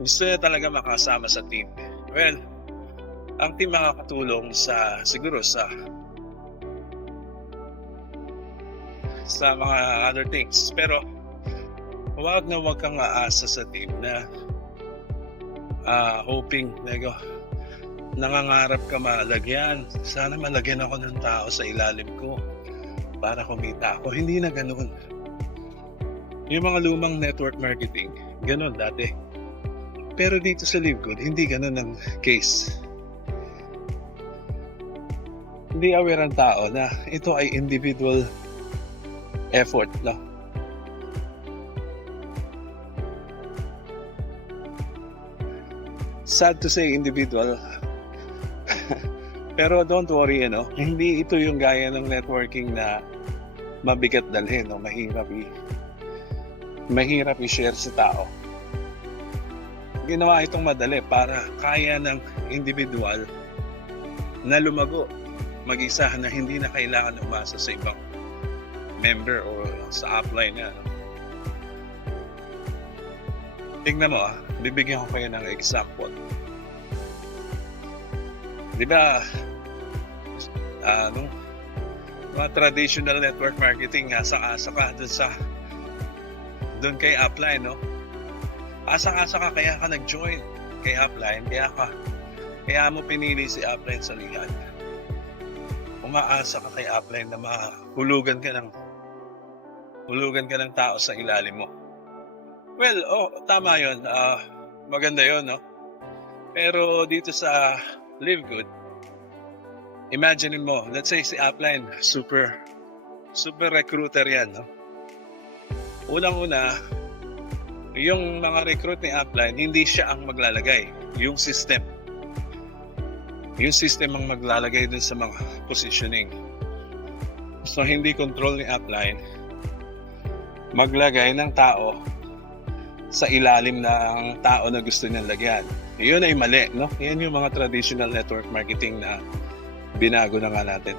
Gusto niya talaga makasama sa team. Well, ang team makakatulong siguro sa mga other things. Pero wag kang aasa sa team na hoping, nangangarap ka malagyan. Sana malagyan ako ng tao sa ilalim ko para kumita ako. Hindi na ganun. Yung mga lumang network marketing, ganun dati. Pero dito sa LiveGood, hindi ganun ang case. Hindi aware ang tao na ito ay individual effort, no? Sad to say individual. Pero don't worry, hindi ito yung gaya ng networking na mabigat dalhin, no? Mahirap i-share sa tao. Ginawa itong madali para kaya ng individual na lumago mag-isa na hindi na kailangan umasa sa ibang member o sa upline niya. Tingnan mo, bibigyan ko kayo ng example. Di ba, mga traditional network marketing, asa-asa ka dun kay upline, no? Asa-asa ka, kaya ka nag-join kay upline, kaya mo pinili si upline sa lihan. Umaasa ka kay upline na mahulugan ka ng tao sa ilalim mo. Well, tama yun. Maganda yun, no? Pero dito sa LiveGood, imagine mo, let's say si upline, super recruiter yan, no? Unang-una, yung mga recruit ni upline, hindi siya ang maglalagay. Yung system ang maglalagay dun sa mga positioning. So, hindi control ni upline maglagay ng tao sa ilalim ng tao na gusto niyang lagyan. Yun ay mali, no? Yan yung mga traditional network marketing na binago na nga natin.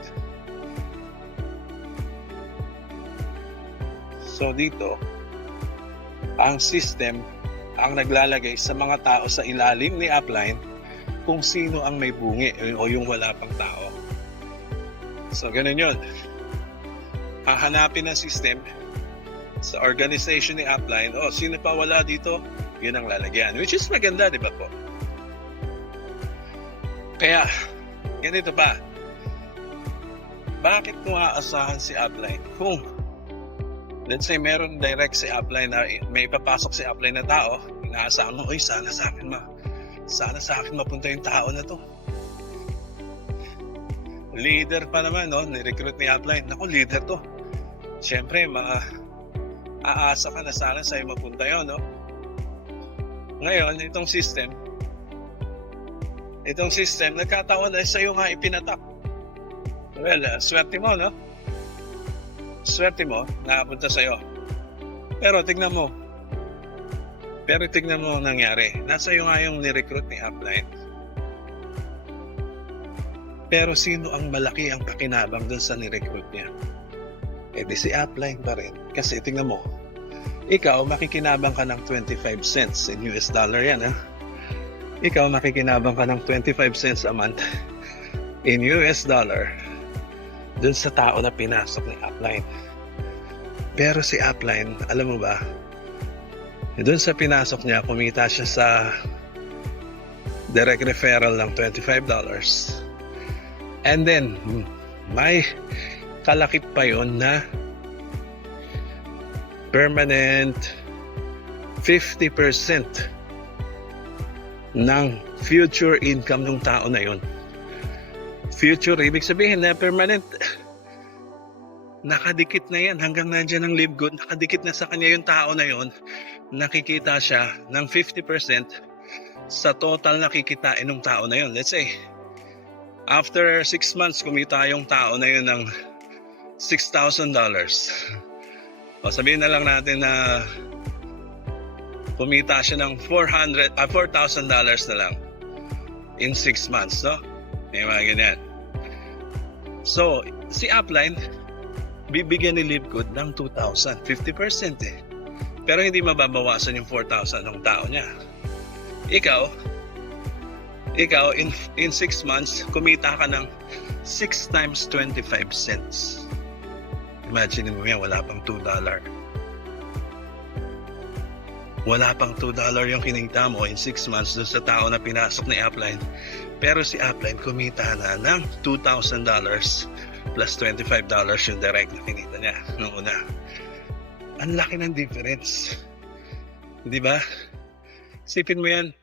So, dito, ang system ang naglalagay sa mga tao sa ilalim ni upline kung sino ang may bungi o yung wala pang tao. So, ganun yun. Hahanapin ng system sa organization ni upline, sino pa wala dito, yun ang lalagyan. Which is maganda, di ba po? Kaya, ganito pa. Bakit mo aasahan si upline? Kung let's say meron direct si upline na may ipapasok si upline na tao, inaasahan mo, sana sa akin mapunta yung tao na to. Leader pa naman, no? Ni-recruit ni upline. Naku, leader to. Siyempre, aasa ka na sana sa'yo mapunta yun, no? Ngayon, itong system, nagkataon na sa'yo nga ipinatak. Well, swerte mo, no? Swerte mo, nakapunta sa'yo. Pero tignan mo ang nangyari. Nasa iyo nga yung ni-recruit ni upline. Pero sino ang malaki ang pakinabang dun sa ni-recruit niya? Di si upline pa rin. Kasi tingnan mo, ikaw makikinabang ka ng 25 cents in US dollar yan, ha? Ikaw makikinabang ka ng 25 cents a month in US dollar dun sa tao na pinasok ni upline. Pero si upline, alam mo ba, dun sa pinasok niya, kumita siya sa direct referral ng $25. And then, may kalakip pa yon na permanent 50% ng future income ng tao na yon. Future, ibig sabihin na permanent. Nakadikit na yan hanggang nandiyan ang LiveGood, nakadikit na sa kanya yung tao na yon. Nakikita siya ng 50% sa total nakikitain ng tao na yon. Let's say, after 6 months, kumita yung tao na yun ng $6,000. O sabihin na lang natin na kumita siya ng $4,000 na lang in 6 months, no? May mga ganyan. So, si upline, bibigyan ni LiveGood ng 2,000, 50% eh. Pero hindi mababawasan yung 4,000 ng tao niya. ikaw in 6 months, kumita ka ng 6 times 25 cents. Imagine mo yan, wala pang $2. Wala pang $2 yung kinita mo in 6 months dun sa tao na pinasok ni Upline. Pero si Upline kumita na ng $2,000 plus $25 yung direct na kinita niya noong una. Ang laki ng difference. Di ba? Isipin mo yan,